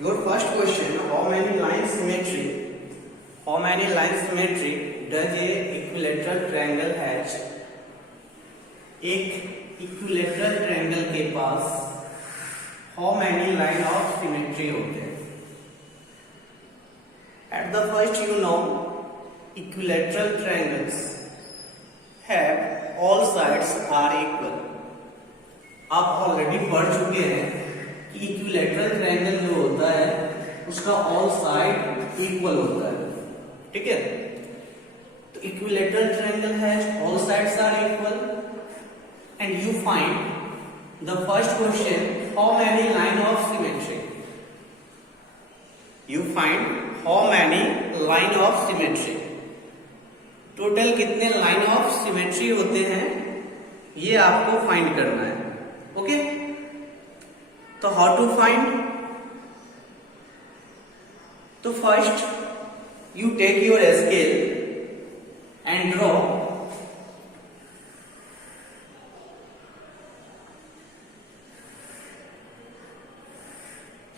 Your first question, how many line symmetry does a equilateral triangle has? एक equilateral triangle के पास how many line of symmetry होते हैं? At the first you know equilateral triangles have all sides are equal. आप already पढ़ चुके हैं कि equilateral triangle जो होता है उसका ऑल साइड इक्वल होता है, ठीक है? तो equilateral triangle has all sides are equal and you find the first question, how many line of symmetry? You find how many line of symmetry? Total कितने लाइन ऑफ सिमेट्री होते हैं ये आपको फाइंड करना है, ओके? तो how to find? तो first you take your scale and draw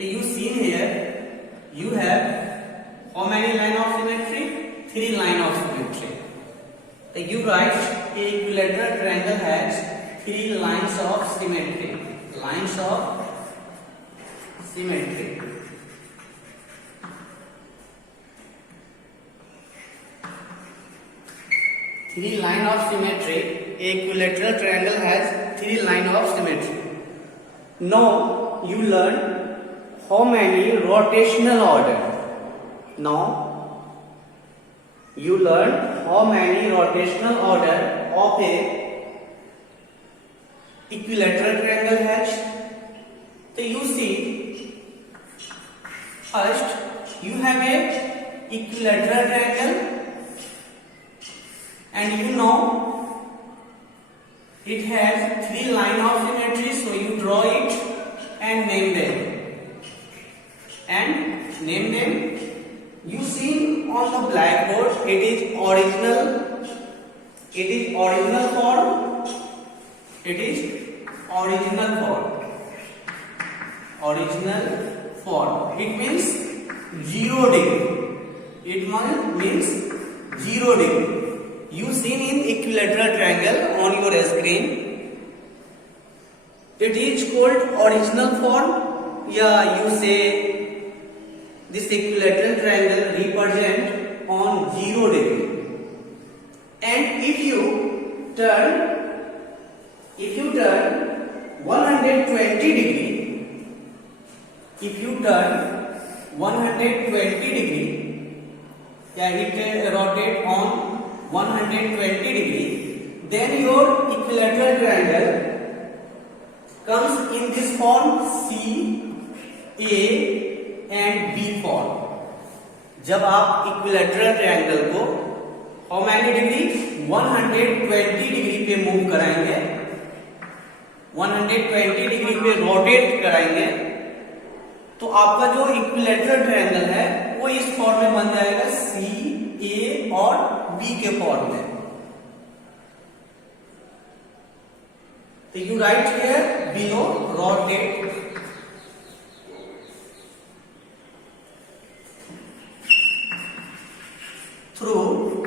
you see here you have how many line of symmetry? 3 line of symmetry. So you write a equilateral triangle has 3 lines of symmetry. Lines of symmetry. Three line of symmetry. A equilateral triangle has 3 line of symmetry. Now you learn how many rotational order. Now you learn how many rotational order of a equilateral triangle has. So you see, first you have a equilateral triangle and you know it has 3 line of symmetry, so you draw it and name them. And name them. You see on the blackboard it is original form. It is original form. It means 0 degree. It means 0 degree. You see in equilateral triangle on your screen. It is called original form. Yeah, you say this equilateral triangle represent on 0 degree, and if you turn 120 degree, yeah, it rotate on 120 degree, then your equilateral triangle comes in this form C, A and B form. जब आप equilateral triangle को how many degree 120 degree पे move कराएंगे, 120 degree पे rotate कराएंगे, तो आपका जो इक्विलेटरल ट्रायंगल है वो इस फॉर्म में बन जाएगा C, A और B के फॉर्म में. तो you right here below rotate through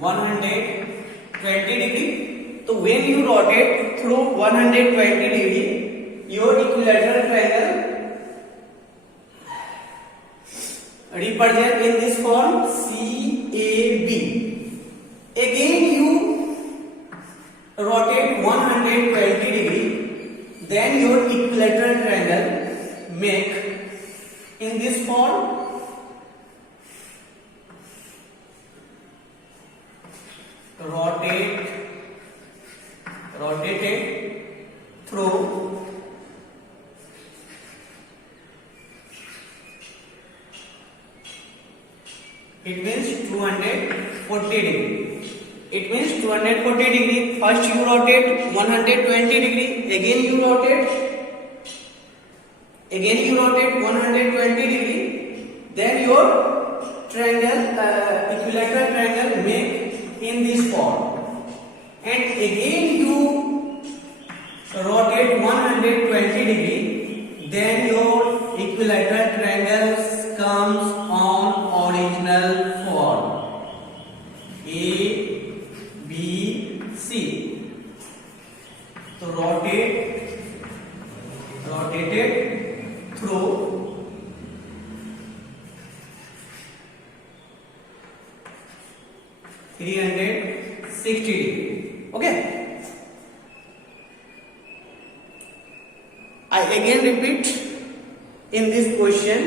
120 degree. So when you rotate through 120 degree, your equilateral triangle represent in this form CAB. Again you rotate 120 degree, then your equilateral triangle make in this form. Rotate it through it means 240 degree. It means 240 degree. First you rotate 120 degree, again you rotate 120 degree, then your triangle, equilateral triangle make in this form, and again you rotate 120 360, तो rotated through 360 degree. Okay, I again repeat, in this question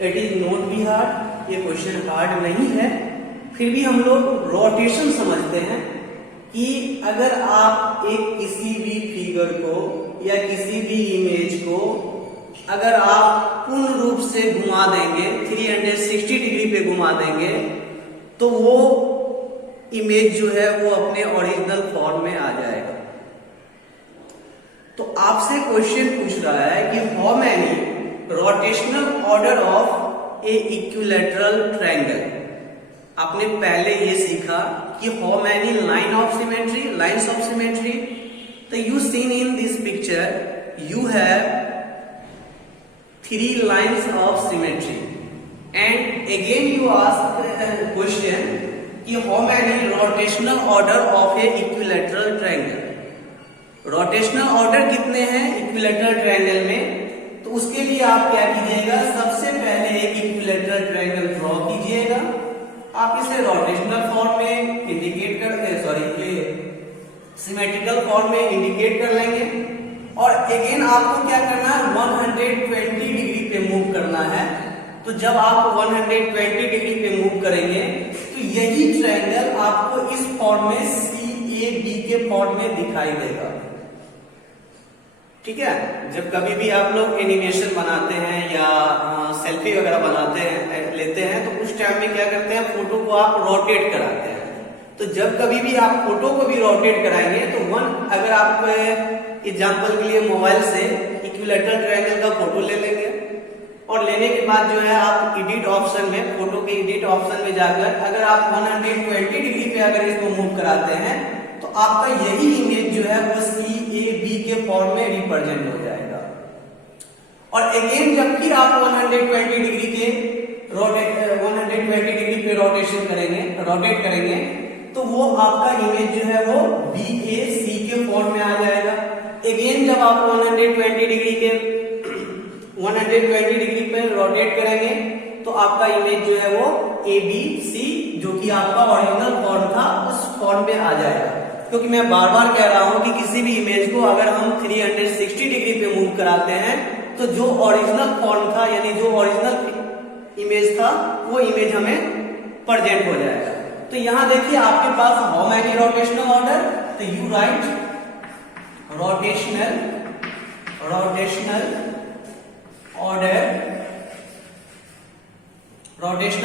it is not be hard, ये question hard नहीं है, फिर भी हम लोग rotation समझते हैं कि अगर आप एक किसी भी फिगर को या किसी भी इमेज को अगर आप पूर्ण रूप से घुमा देंगे, 360 डिग्री पे घुमा देंगे, तो वो इमेज जो है वो अपने ओरिजिनल फॉर्म में आ जाएगा। तो आपसे क्वेश्चन पूछ रहा है कि how many rotational order of a equilateral triangle. आपने पहले ये सीखा कि how many lines of symmetry, तो you seen in this picture you have 3 lines of symmetry, and again you ask question कि how many rotational order of a equilateral triangle. Rotational order कितने हैं equilateral triangle में, तो उसके लिए आप क्या कीजिएगा, सबसे पहले एक इक्विलैटरल ट्रायंगल ड्रॉ कीजिएगा। आप इसे रोटेशनल फॉर्म में इंडिकेट कर सिमेट्रिकल फॉर्म में इंडिकेट कर लेंगे, और अगेन आपको क्या करना है, 120 डिग्री पे मूव करना है। तो जब आप 120 डिग्री पे मूव करेंगे तो यही ट्रायंगल आपको इस फॉर्म में CAB के फॉर्म में दिखाई देगा। ठीक है, जब कभी भी आप लोग एनिमेशन बनाते हैं या सेल्फी वगैरह लेते हैं, तो उस टाइम में क्या करते हैं, फोटो को आप रोटेट कराते हैं। तो जब कभी भी आप फोटो को भी रोटेट कराएंगे तो अगर आप एग्जांपल के लिए मोबाइल से इक्विलैटरल ट्रायंगल का फोटो ले लेंगे, और लेने के बाद जो है आप एडिट ऑप्शन में, फोटो के एडिट ऑप्शन में जाकर अगर आप 120 डिग्री पे अगर इसको मूव कराते हैं तो आपका यही इमेज जो है वो CAB के फॉर्म में रिप्रेजेंट हो जाएगा। और अगेन जब फिर आप 120 डिग्री पे रोटेट करेंगे तो वो आपका इमेज जो है वो BAC के फॉर्म में आ जाएगा। अगेन जब आप 120 डिग्री पे रोटेट करेंगे तो आपका इमेज जो है वो ABC, जो कि आपका ओरिजिनल फॉर्म था, उस फॉर्म पे आ जाएगा। क्योंकि मैं बार बार कह रहा हूं कि किसी भी इमेज को अगर हम 360 डिग्री पे मूव कराते हैं तो जो ओरिजिनल फॉर्म था, यानी जो ओरिजिनल इमेज था, वो इमेज हमें प्रेजेंट हो जाएगा। तो यहां देखिए आपके पास हाउ मैनी रोटेशनल ऑर्डर, तो you right rotational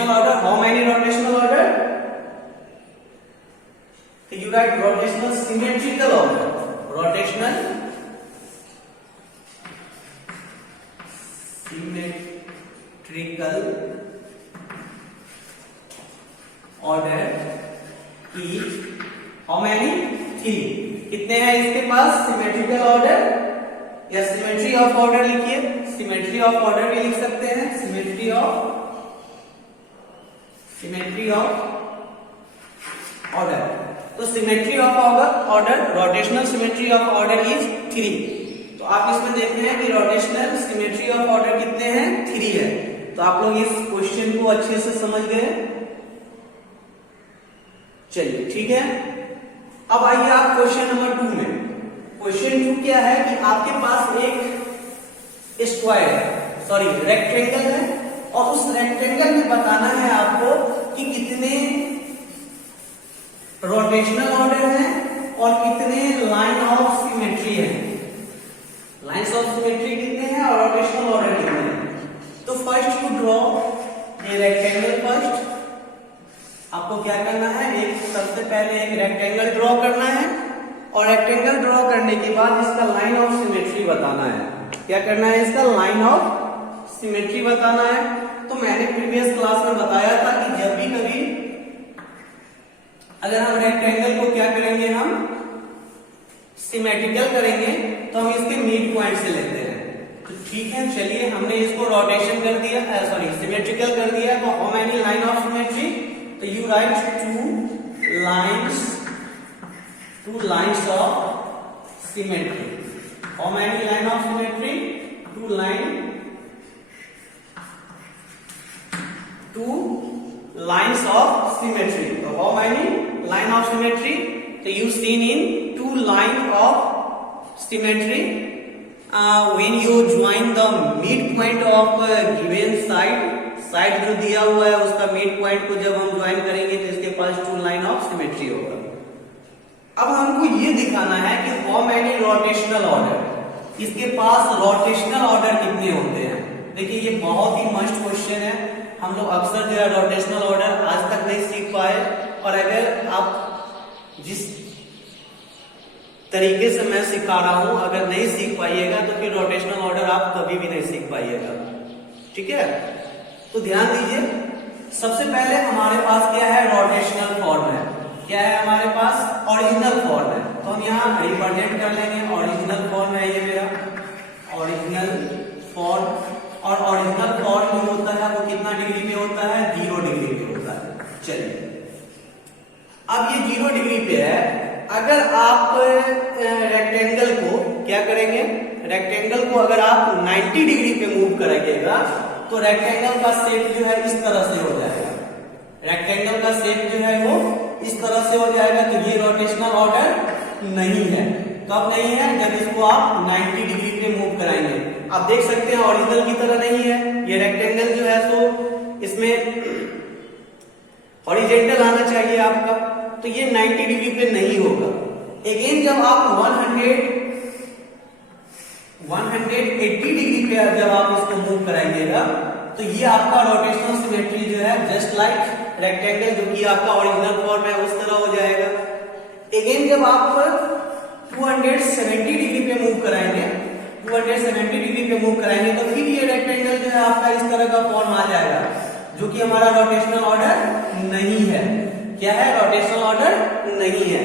order, how many rotational order, तो you write rotational symmetrical order, rotational symmetrical order is how many, 3। कितने हैं इसके पास सिमेट्रिकल ऑर्डर, या सिमेट्री ऑफ ऑर्डर लिखिए, सिमेट्री ऑफ ऑर्डर भी लिख सकते हैं, सिमेट्री ऑफ ऑर्डर। तो symmetry of order, rotational symmetry of order is 3। तो आप इसमें देख रहे हैं कि रोटेशनल सिमेट्री ऑफ ऑर्डर कितने हैं, 3 है। तो आप लोग इस क्वेश्चन को अच्छे से समझ गए। चलिए ठीक है, अब आइए आप क्वेश्चन नंबर 2 में। क्वेश्चन 2 क्या है कि आपके पास एक स्क्वायर है, सॉरी रेक्टेंगल है, और उस रेक्टेंगल में बताना है आपको कि कितने रोटेशनल ऑर्डर है और कितने लाइन ऑफ सिमेट्री है। लाइंस ऑफ सिमेट्री कितने हैं और रोटेशनल ऑर्डर कितने हैं। तो first you draw a rectangle. First आपको क्या करना है, सबसे पहले एक रेक्टेंगल ड्रॉ करना है, और रेक्टेंगल ड्रॉ करने के बाद इसका लाइन ऑफ सिमेट्री बताना है। क्या करना है, इसका लाइन ऑफ सिमेट्री बताना है। तो मैंने प्रीवियस क्लास में बताया था कि जब भी कभी अगर हम रेक्टेंगल को क्या करेंगे, हम सिमेट्रिकल करेंगे, तो हम इसके मिड पॉइंट से लेते हैं। तो ठीक है, चलिए हमने इसको रोटेशन कर दिया, सॉरी सिमेट्रिकल कर दिया। तो how many line of symmetry, तो you write 2 lines 2 lines of symmetry. How many line of symmetry? 2 lines of symmetry. So how many line of symmetry? So you seen in 2 lines of symmetry. When you join the midpoint of given side जो दिया हुआ है उसका mid point को जब हम join करेंगे तो इसके पास 2 लाइन ऑफ सिमेट्री होगा। अब हमको ये दिखाना है कि हाउ मेनी रोटेशनल ऑर्डर, इसके पास रोटेशनल ऑर्डर कितने होते हैं। देखिए ये बहुत ही मस्ट क्वेश्चन है, हम लोग अक्सर जो है रोटेशनल ऑर्डर आज तक नहीं सीख पाए, और अगर आप जिस तरीके से मैं सिखा रहा हूं अगर नहीं सीख पाइएगा तो फिर रोटेशनल ऑर्डर आप कभी भी नहीं सीख पाइएगा। ठीक है, तो ध्यान दीजिए, सबसे पहले हमारे पास क्या है, रोटेशनल फॉर्म है। क्या है हमारे पास, ओरिजिनल फॉर्म है। तो हम यहाँ रिप्रेजेंट कर लेंगे, ओरिजिनल फॉर्म है ये मेरा ओरिजिनल फॉर्म, और ओरिजिनल फॉर्म जो होता है वो कितना डिग्री पे होता है, 0 डिग्री पे होता है। चलिए अब ये 0 डिग्री पे है, अगर आप रेक्टेंगल को क्या करेंगे, रेक्टेंगल को अगर आप 90 डिग्री पे मूव करेंगे तो रेक्टेंगल का शेप जो है इस तरह से हो जाएगा। रेक्टेंगल का शेप जो है वो इस तरह से हो जाएगा, तो ये रोटेशनल ऑर्डर नहीं है। कब नहीं है, जब इसको आप 90 डिग्री पे मूव कराएंगे। आप देख सकते हैं ओरिजिनल की तरह नहीं है, ये रेक्टेंगल जो है तो इसमें हॉरिजॉन्टल आना चाहिए आपका, तो ये 90 डिग्री पे नहीं होगा। अगेन जब आप 180 डिग्री पे जब आप इसको मूव कराइएगा तो ये आपका रोटेशनल सिमेट्री जो है जस्ट लाइक रेक्टेंगल जो कि आपका ओरिजिनल फॉर्म है उस तरह हो जाएगा। अगेन जब आप 270 डिग्री पे मूव कराएंगे, 270 डिग्री पे मूव कराएंगे तो फिर ये रेक्टेंगल जो है आपका इस तरह का फॉर्म आ जाएगा, जो कि हमारा रोटेशनल ऑर्डर नहीं है। क्या है, रोटेशनल ऑर्डर नहीं है।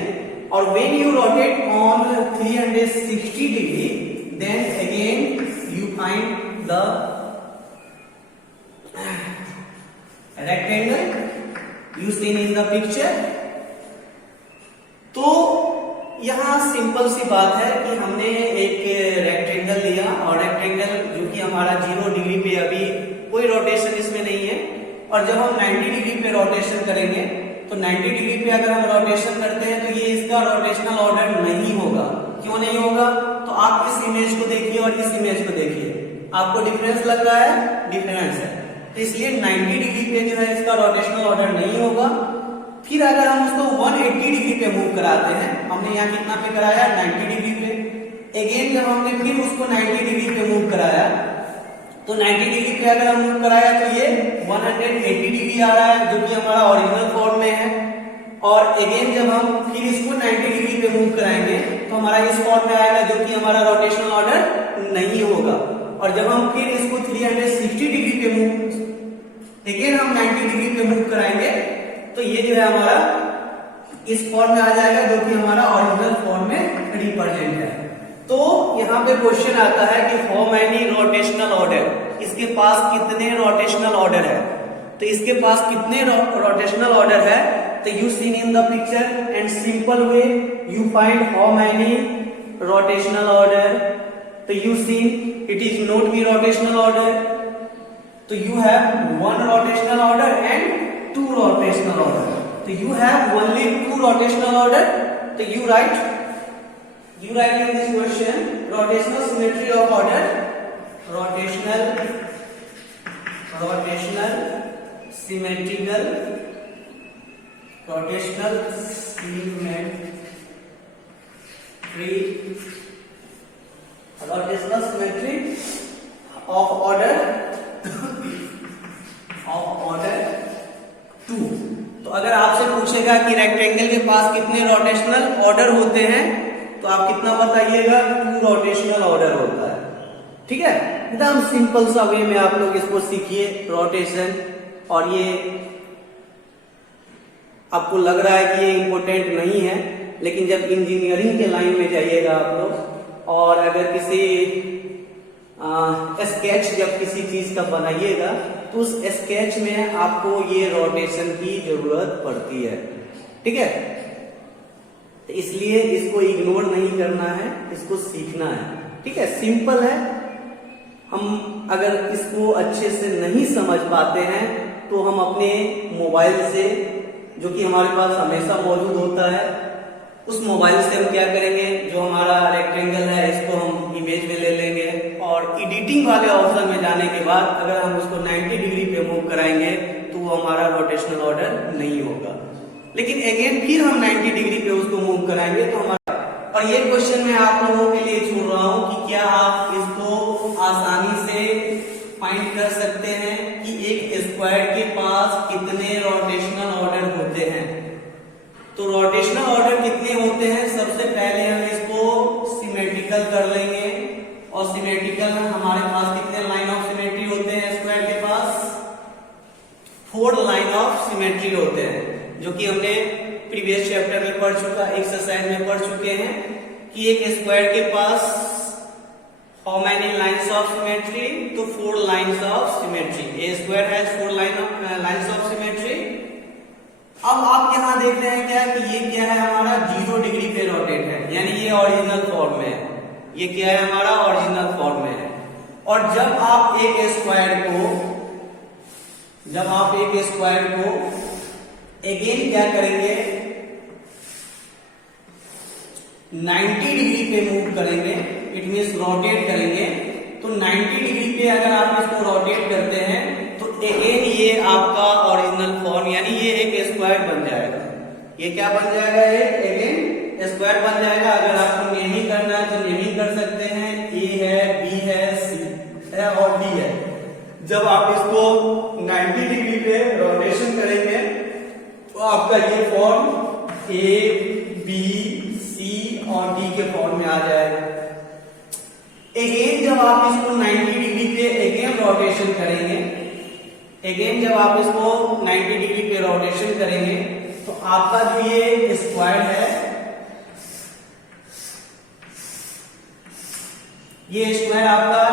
और when you rotate on 360 degree then again you find the rectangle you seen in the picture। तो यहां सिंपल सी बात है कि हमने एक रेक्टेंगल लिया, और रेक्टेंगल जो कि हमारा 0 डिग्री पे अभी कोई रोटेशन इसमें नहीं है, और जब हम 90 डिग्री पे रोटेशन करेंगे तो 90 डिग्री पे अगर हम रोटेशन करते हैं तो ये इसका रोटेशनल ऑर्डर नहीं होगा। क्यों नहीं होगा, तो आप इस इमेज को देखिए और इस इमेज को देखिए, आपको डिफरेंस लग रहा है, डिफरेंस है, तो इसलिए 90 डिग्री पे जो है इसका रोटेशनल ऑर्डर नहीं होगा। फिर अगर हम उसको 180 डिग्री पे मूव कराते हैं, हमने यहाँ कितना पे कराया, 90 डिग्री पे। अगेन जब हमने फिर उसको 90 डिग्री पे मूव कराया तो 90 डिग्री पे अगर हम मूव कराया तो ये 180 डिग्री आ रहा है, जो कि हमारा ओरिजिनल फॉर्म में है। और अगेन जब हम फिर इसको 90 डिग्री पे मूव कराएंगे तो हमारा इस फॉर्म में आएगा, जो कि हमारा रोटेशनल ऑर्डर नहीं होगा। और जब हम फिर इसको 360 डिग्री पे मूव अगेन हम 90 डिग्री पे मूव कराएंगे तो ये जो है हमारा इस फॉर्म में आ जाएगा, जो कि हमारा ओरिजिनल फॉर्म में रिप्रेजेंट है। तो यहाँ पे क्वेश्चन आता है कि हाउ मेनी रोटेशनल ऑर्डर, इसके पास कितने रोटेशनल ऑर्डर है। तो इसके पास कितने रोटेशनल ऑर्डर है, तो you seen in the picture and simple way you find how many rotational order। तो you seen it is not be rotational order, तो you have 1 rotational order and 2 rotational order। तो you have only 2 rotational order, तो you write in this question rotational symmetry of order, rotational symmetrical rotational symmetry of order 2। तो अगर आपसे पूछेगा कि rectangle के पास कितने रोटेशनल ऑर्डर होते हैं तो आप कितना बताइएगा, 2 रोटेशनल ऑर्डर होता है। ठीक है, एकदम सिंपल सा वे में आप लोग इसको सीखिए रोटेशन। और ये आपको लग रहा है कि ये इम्पोर्टेंट नहीं है, लेकिन जब इंजीनियरिंग के लाइन में जाइएगा आप लोग, और अगर किसी स्केच जब किसी चीज का बनाइएगा तो उस स्केच में आपको ये रोटेशन की जरूरत पड़ती है। ठीक है, तो इसलिए इसको इग्नोर नहीं करना है, इसको सीखना है। ठीक है, सिंपल है। हम अगर इसको अच्छे से नहीं समझ पाते हैं तो हम अपने मोबाइल से, जो कि हमारे पास हमेशा मौजूद होता है, उस मोबाइल से हम क्या करेंगे, जो हमारा रेक्टेंगल है इसको हम इमेज में ले लेंगे और एडिटिंग वाले ऑप्शन में जाने के बाद अगर हम उसको 90 डिग्री पे मूव कराएंगे तो वो हमारा रोटेशनल ऑर्डर नहीं होगा। लेकिन अगेन फिर हम 90 डिग्री पे उसको मूव कराएंगे तो हमारा, और ये क्वेश्चन मैं आप लोगों के लिए छोड़ रहा हूं कि क्या आप इसको आसानी से फाइंड कर सकते हैं कि एक स्क्वायर के पास कितने रोटेशनल ऑर्डर होते हैं। तो रोटेशनल ऑर्डर कितने होते हैं, सबसे पहले हम इसको सिमेट्रिकल कर लेंगे। और सिमेट्रिकल हमारे पास कितने लाइन ऑफ सिमेट्री होते हैं स्क्वायर के पास, 4 लाइन ऑफ सिमेट्री होते हैं, जो कि हमने प्रीवियस चैप्टर में पढ़ चुका, एक्सरसाइज में पढ़ चुके हैं कि एक स्क्वायर के पास how many lines of symmetry, तो 4 lines of symmetry. A square has 4 lines of symmetry. अब आप यहां देख रहे हैं क्या कि ये क्या है, हमारा 0 डिग्री पे रोटेट है, यानी ये ओरिजिनल फॉर्म में है। ये क्या है, हमारा ओरिजिनल फॉर्म में है। और जब आप एक स्क्वायर को अगेन क्या करेंगे, 90 डिग्री पे मूव करेंगे, इट मीन्स रोटेट करेंगे। तो 90 डिग्री पे अगर आप इसको रोटेट करते हैं तो अगेन ये आपका ओरिजिनल फॉर्म, यानी ये एक स्क्वायर बन जाएगा। ये क्या बन जाएगा, एक अगेन स्क्वायर बन जाएगा। अगर आपको नेमिंग करना है तो नेमिंग कर सकते हैं, ए है, बी है, सी है और डी है। जब आप इसको 90 डिग्री पे रोटेशन करेंगे तो आपका ये फॉर्म ए, बी, सी और डी के फॉर्म में आ जाएगा। अगेन जब आप इसको 90 डिग्री पे अगेन रोटेशन करेंगे, अगेन जब आप इसको 90 डिग्री पे रोटेशन करेंगे तो आपका जो ये स्क्वायर है, ये स्क्वायर आपका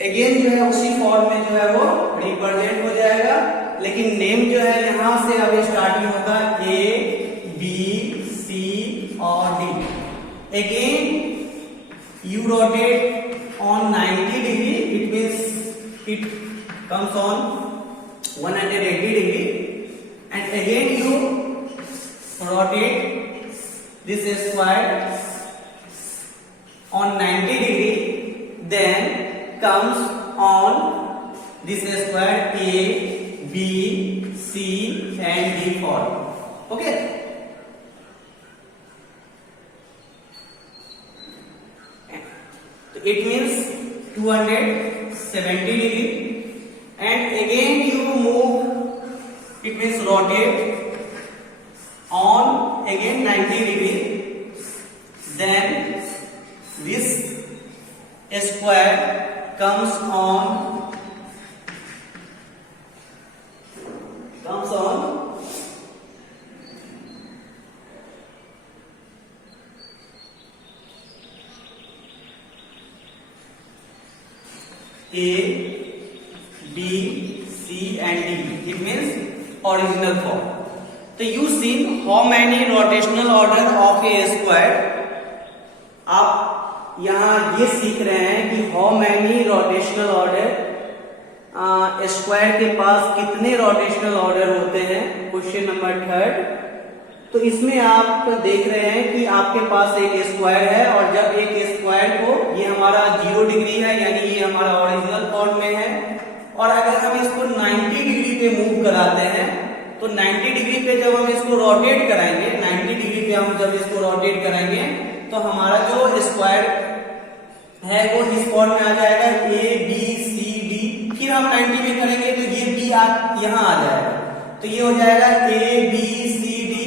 अगेन जो है उसी फॉर्म में जो है वो रिप्रेजेंट हो जाएगा। लेकिन नेम जो है यहां से अब स्टार्टिंग होगा ए, बी, सी और D. Again you rotate on 90 degree, it means it comes on 180 degree, and again you rotate this square on 90 degree, then comes on this square A, B, C and D form. Okay. It means 270 degree, and again you move, it means rotate on again 90 degree, then this square comes on A, B, C and D. It means original form. So you see how many rotational order of a square. आप यहाँ ये सीख रहे हैं कि how many rotational order square के पास कितने rotational order होते हैं, क्वेश्चन नंबर 3। तो इसमें आप देख रहे हैं कि आपके पास एक स्क्वायर है और जब एक स्क्वायर को, ये हमारा 0 डिग्री है यानी ये हमारा ओरिजिनल फॉर्म में है, और अगर हम इसको 90 डिग्री पे मूव कराते हैं तो 90 डिग्री पे जब हम इसको रोटेट कराएंगे, 90 डिग्री पे हम जब इसको रोटेट कराएंगे तो हमारा जो स्क्वायर है वो इस फॉर्म में आ जाएगा, ए, बी, सी, डी। फिर हम 90 में करेंगे तो ये बी यहाँ आ जाएगा, तो ये हो जाएगा ए, बी, सी, डी।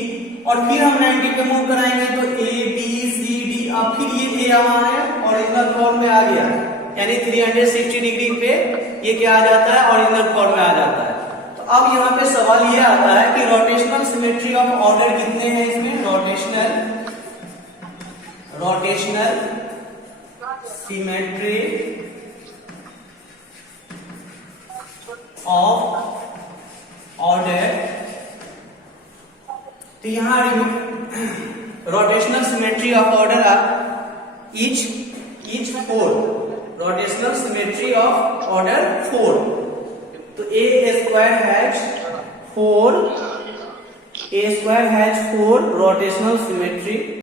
और फिर हम 90 पे मूव कराएंगे तो ए, बी, सी, डी। अब फिर ये ए हमारे ओरिजिनल फॉर्म में आ गया, यानी 360 डिग्री पे ये क्या आ जाता है, ओरिजिनल फॉर्म में आ जाता है। तो अब यहाँ पे सवाल ये आता है कि रोटेशनल सिमेट्री ऑफ ऑर्डर कितने हैं इसमें, रोटेशनल सिमेट्री ऑफ ऑर्डर। तो यहाँ rotational symmetry of order are each 4. Rotational symmetry of order 4. तो A square has 4 rotational symmetry